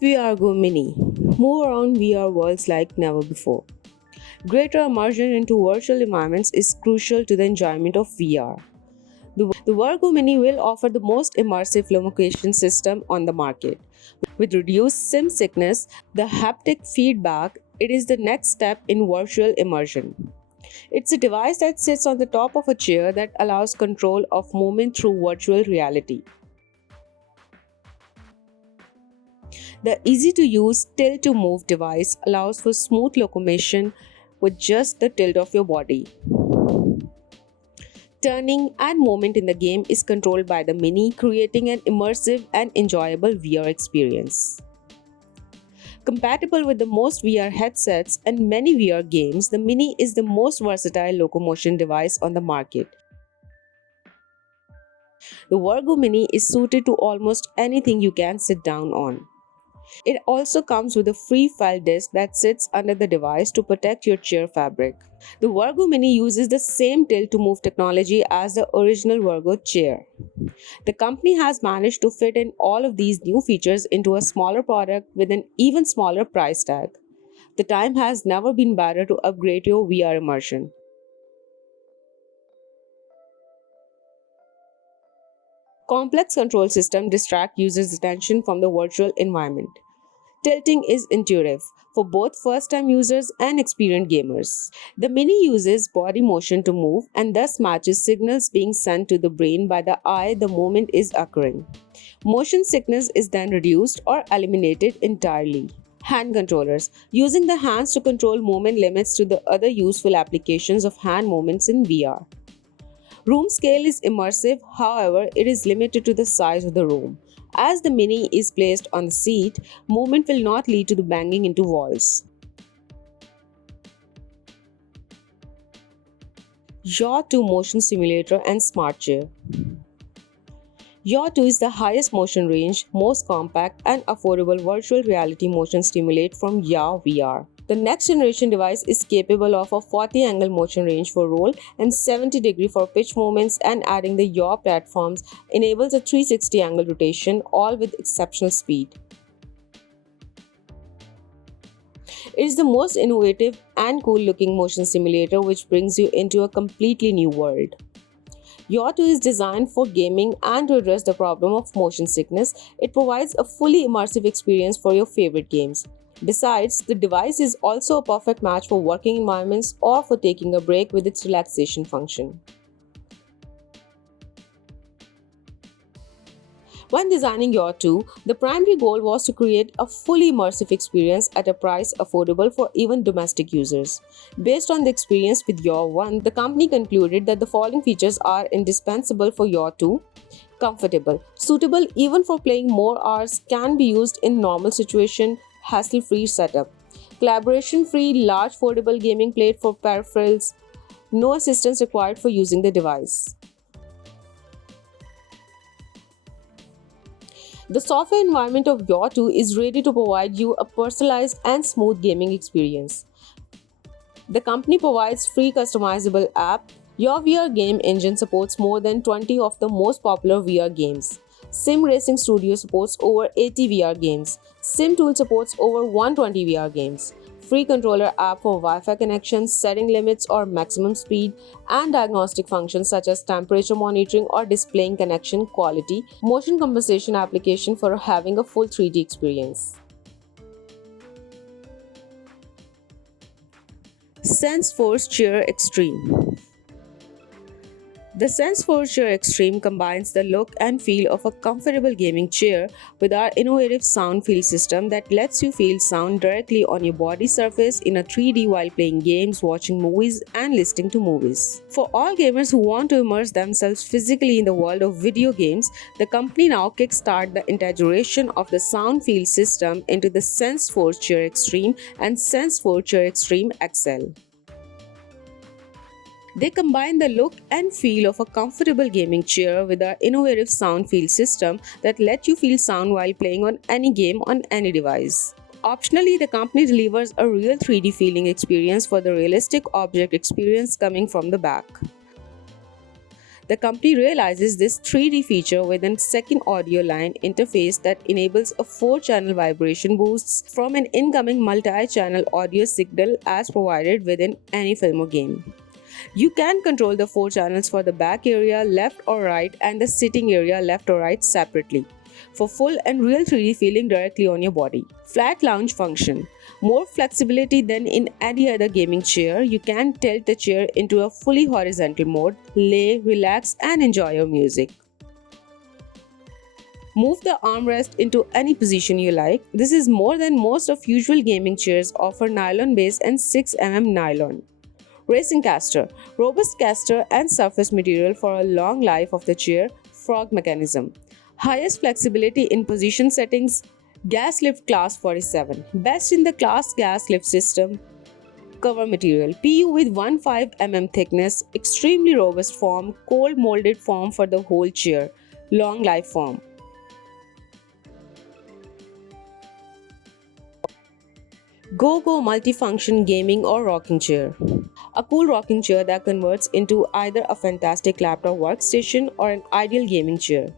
VRGO Mini. Move around VR worlds like never before. Greater immersion into virtual environments is crucial to the enjoyment of VR. The Virgo Mini will offer the most immersive location system on the market. With reduced sim sickness, the haptic feedback, it is the next step in virtual immersion. It's a device that sits on the top of a chair that allows control of movement through virtual reality. The easy to use tilt to move device allows for smooth locomotion with just the tilt of your body. Turning and movement in the game is controlled by the Mini, creating an immersive and enjoyable VR experience. Compatible with the most VR headsets and many VR games, the Mini is the most versatile locomotion device on the market. The Virgo Mini is suited to almost anything you can sit down on. It also comes with a free file disk that sits under the device to protect your chair fabric. The Virgo Mini uses the same tilt to move technology as the original Virgo chair. The company has managed to fit in all of these new features into a smaller product with an even smaller price tag. The time has never been better to upgrade your VR immersion. Complex control system distract users' attention from the virtual environment. Tilting is intuitive for both first-time users and experienced gamers. The Mini uses body motion to move and thus matches signals being sent to the brain by the eye the moment is occurring. Motion sickness is then reduced or eliminated entirely. Hand controllers. Using the hands to control movement limits to the other useful applications of hand movements in VR. Room scale is immersive, however, it is limited to the size of the room. As the Mini is placed on the seat, movement will not lead to the banging into walls. Yaw 2 Motion Simulator and Smart Chair. Yaw 2 is the highest motion range, most compact and affordable virtual reality motion stimulate from Yaw VR. The next generation device is capable of a 40 angle motion range for roll and 70-degree for pitch movements, and adding the yaw platforms enables a 360 angle rotation, all with exceptional speed. It is the most innovative and cool looking motion simulator which brings you into a completely new world. Yaw 2 is designed for gaming, and to address the problem of motion sickness, it provides a fully immersive experience for your favorite games. Besides, the device is also a perfect match for working environments or for taking a break with its relaxation function. When designing Yaw 2, the primary goal was to create a fully immersive experience at a price affordable for even domestic users. Based on the experience with Yaw 1, the company concluded that the following features are indispensable for Yaw 2. Comfortable. Suitable even for playing more hours, can be used in normal situation, hassle-free setup. Collaboration-free, large foldable gaming plate for peripherals. No assistance required for using the device. The software environment of Yaw 2 is ready to provide you a personalized and smooth gaming experience. The company provides free customizable app. Your VR game engine supports more than 20 of the most popular VR games. Sim Racing Studio supports over 80 VR games. SimTool supports over 120 VR games. Free controller app for Wi-Fi connections, setting limits or maximum speed, and diagnostic functions such as temperature monitoring or displaying connection quality. Motion compensation application for having a full 3D experience. SenseForce Chair Extreme. The SenseForce Chair Extreme combines the look and feel of a comfortable gaming chair with our innovative sound field system that lets you feel sound directly on your body surface in a 3D while playing games, watching movies, and listening to movies. For all gamers who want to immerse themselves physically in the world of video games, the company now kickstarted the integration of the sound field system into the SenseForce Chair Extreme and SenseForce Chair Extreme XL. They combine the look and feel of a comfortable gaming chair with our innovative sound field system that lets you feel sound while playing on any game on any device. Optionally, the company delivers a real 3D feeling experience for the realistic object experience coming from the back. The company realizes this 3D feature with a second audio line interface that enables a 4-channel vibration boosts from an incoming multi-channel audio signal as provided within any film or game. You can control the 4 channels for the back area left or right and the sitting area left or right separately for full and real 3D feeling directly on your body. Flat lounge function. More flexibility than in any other gaming chair, you can tilt the chair into a fully horizontal mode, lay, relax, and enjoy your music. Move the armrest into any position you like. This is more than most of usual gaming chairs offer nylon base and 6 mm nylon. Racing caster, robust caster and surface material for a long life of the chair, frog mechanism. Highest flexibility in position settings, gas lift class 47. Best in the class gas lift system. Cover material, PU with 15 mm thickness, extremely robust form, cold molded form for the whole chair, long life form. GoGo multifunction gaming or rocking chair. A cool rocking chair that converts into either a fantastic laptop workstation or an ideal gaming chair.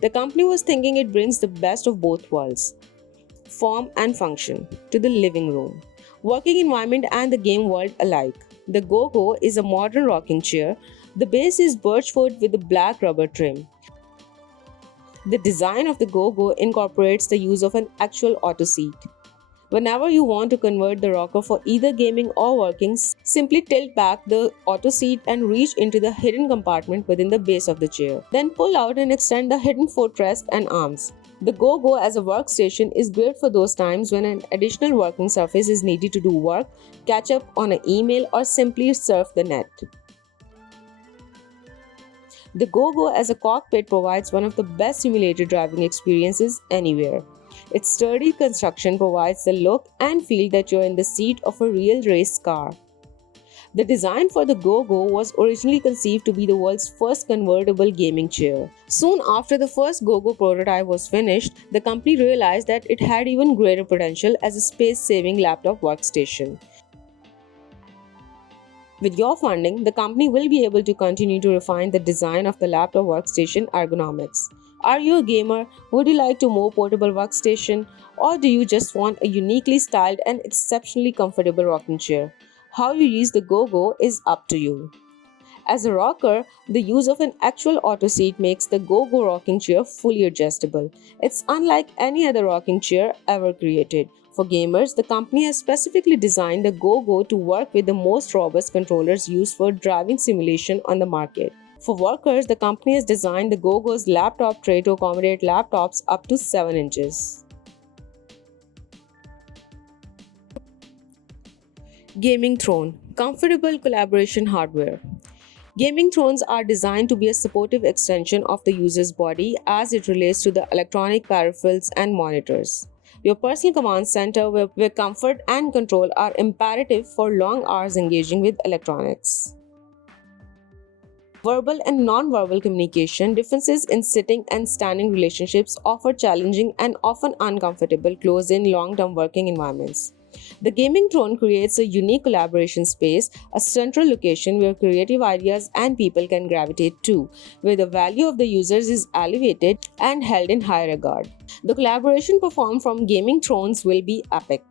The company was thinking it brings the best of both worlds, form and function, to the living room, working environment and the game world alike. The GoGo is a modern rocking chair. The base is birchwood with a black rubber trim. The design of the GoGo incorporates the use of an actual auto seat. Whenever you want to convert the rocker for either gaming or working, simply tilt back the auto seat and reach into the hidden compartment within the base of the chair. Then pull out and extend the hidden footrest and arms. The GoGo as a workstation is great for those times when an additional working surface is needed to do work, catch up on an email, or simply surf the net. The GoGo as a cockpit provides one of the best simulated driving experiences anywhere. Its sturdy construction provides the look and feel that you're in the seat of a real race car. The design for the GoGo was originally conceived to be the world's first convertible gaming chair. Soon after the first GoGo prototype was finished, the company realized that it had even greater potential as a space-saving laptop workstation. With your funding, the company will be able to continue to refine the design of the laptop workstation ergonomics. Are you a gamer? Would you like a more portable workstation? Or do you just want a uniquely styled and exceptionally comfortable rocking chair? How you use the GoGo is up to you. As a rocker, the use of an actual auto seat makes the GoGo rocking chair fully adjustable. It's unlike any other rocking chair ever created. For gamers, the company has specifically designed the GoGo to work with the most robust controllers used for driving simulation on the market. For workers, the company has designed the GoGo's laptop tray to accommodate laptops up to 7 inches. Gaming Throne, comfortable collaboration hardware. Gaming thrones are designed to be a supportive extension of the user's body as it relates to the electronic peripherals and monitors. Your personal command center where comfort and control are imperative for long hours engaging with electronics. Verbal and non-verbal communication differences in sitting and standing relationships offer challenging and often uncomfortable close-in long-term working environments. The gaming throne creates a unique collaboration space, a central location where creative ideas and people can gravitate to, where the value of the users is elevated and held in high regard. The collaboration performed from gaming thrones will be epic.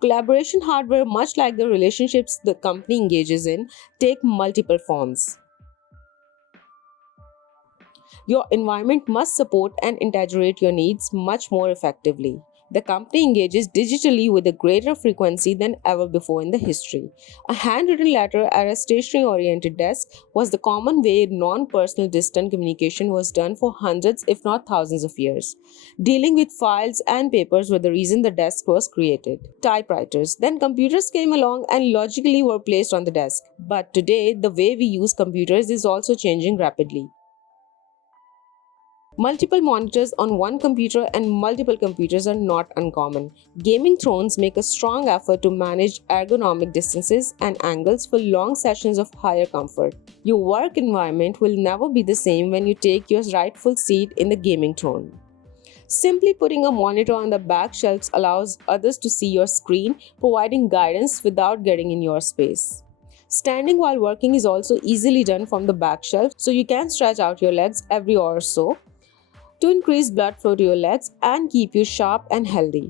Collaboration hardware, much like the relationships the company engages in, take multiple forms. Your environment must support and integrate your needs much more effectively. The company engages digitally with a greater frequency than ever before in the history. A handwritten letter at a stationary-oriented desk was the common way non-personal distant communication was done for hundreds if not thousands of years. Dealing with files and papers were the reason the desk was created. Typewriters. Then computers came along and logically were placed on the desk. But today, the way we use computers is also changing rapidly. Multiple monitors on one computer and multiple computers are not uncommon. Gaming thrones make a strong effort to manage ergonomic distances and angles for long sessions of higher comfort. Your work environment will never be the same when you take your rightful seat in the gaming throne. Simply putting a monitor on the back shelves allows others to see your screen, providing guidance without getting in your space. Standing while working is also easily done from the back shelf, so you can stretch out your legs every hour or so to increase blood flow to your legs and keep you sharp and healthy.